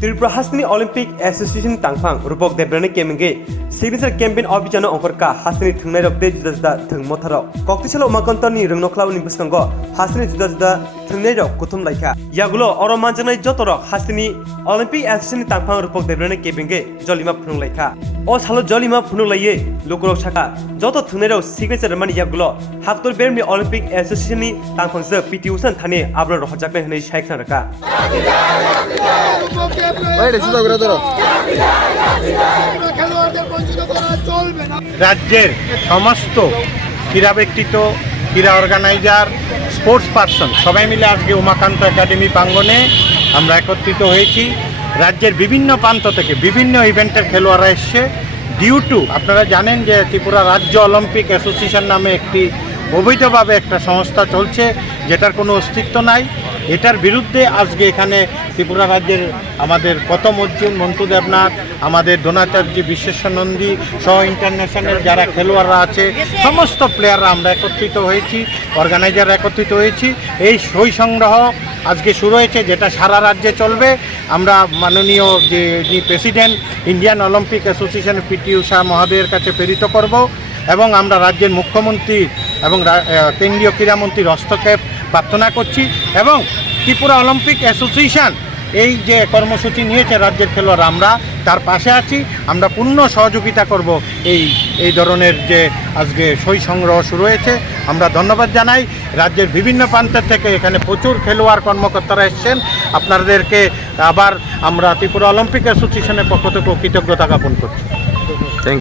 Tripura হাসনি Olympic association তাংফাং রূপক দেবরানি কেমেঙ্গে signature campaign অভিযান अंकरका हासनि थंनाय रक दे जुदा जुदा थंग मथाराव कक्तिसाल उमाकान्तनि रोंनख्लावनि बिसंग हासनि जुदा जुदा थंनाय रक कुथुम लाइखा यागुलो अर मानजनाय जत रक हासनि अलिम्पिक एसोसिएशन तांफां रूपक देबरानि केमेंगे जलिमा फुनुं लाइखा ओ सालो जलिमा फुनुं लाइये लोकरक साका जत थंनाय रक सिगनेचार मानि यागुलो हाक्तर बेरनि अलिम्पिक एसोसिएशननि तांफांजो पिटि उषा थाने आब्र रखजाकनाय हनै सायखना रका राज्येर समस्त क्रीड़ा व्यक्तित्व क्रीड़ा अर्गानाइजार स्पोर्ट्स पार्सन सबाई मिले आज के उमाकांत एकाडेमी प्रांगणे आमरा एकत्रित हয়েছি राज्येर विभिन्न प्रान्त थेके विभिन्न इवेंटेर खेलोयाड़रा एসেছে ডিউ টু আপনারা জানেন যে ত্রিপুরা রাজ্য অলিম্পিক অ্যাসোসিয়েশন নামে একটি অবৈধভাবে একটা সংস্থা চলছে যেটার কোনো অস্তিত্ব নাই এটার বিরুদ্ধে আজকে এখানে ত্রিপুরা রাজ্যের আমাদের প্রথম অর্জুন মন্টু দেবনাথ আমাদের দ্রোণাচার্য বিশ্বেশ্বর নন্দী সহ ইন্টারন্যাশনাল যারা খেলোয়াড়রা আছে সমস্ত প্লেয়াররা আমরা একত্রিত হয়েছি অর্গানাইজাররা একত্রিত হয়েছি এই সই সংগ্রহ আজকে শুরু হয়েছে যেটা সারা রাজ্যে চলবে আমরা মাননীয় যে president Indian Olympic Association PT Usha মহোদয়ের কাছে প্রেরিত করব এবং আমরা রাজ্যের মুখ্যমন্ত্রী এবং কেন্দ্রীয় ক্রীড়ামন্ত্রীর হস্তক্ষেপ প্রার্থনা করছি এবং ত্রিপুরা অলিম্পিক অ্যাসোসিয়েশন এই যে কর্মসূচি নিয়েছে রাজ্যের খেলোয়াড় আমরা তার পাশে আছি আমরা পূর্ণ সহযোগিতা করব এই ধরনের যে আজকে সই সংগ্রহ শুরু হয়েছে আমরা ধন্যবাদ জানাই রাজ্যের বিভিন্ন প্রান্তের থেকে এখানে প্রচুর খেলোয়াড় কর্মকর্তারা এসেছেন আপনাদেরকে আবার আমরা ত্রিপুরা অলিম্পিক অ্যাসোসিয়েশনের পক্ষ থেকে কৃতজ্ঞতা জ্ঞাপন করছি।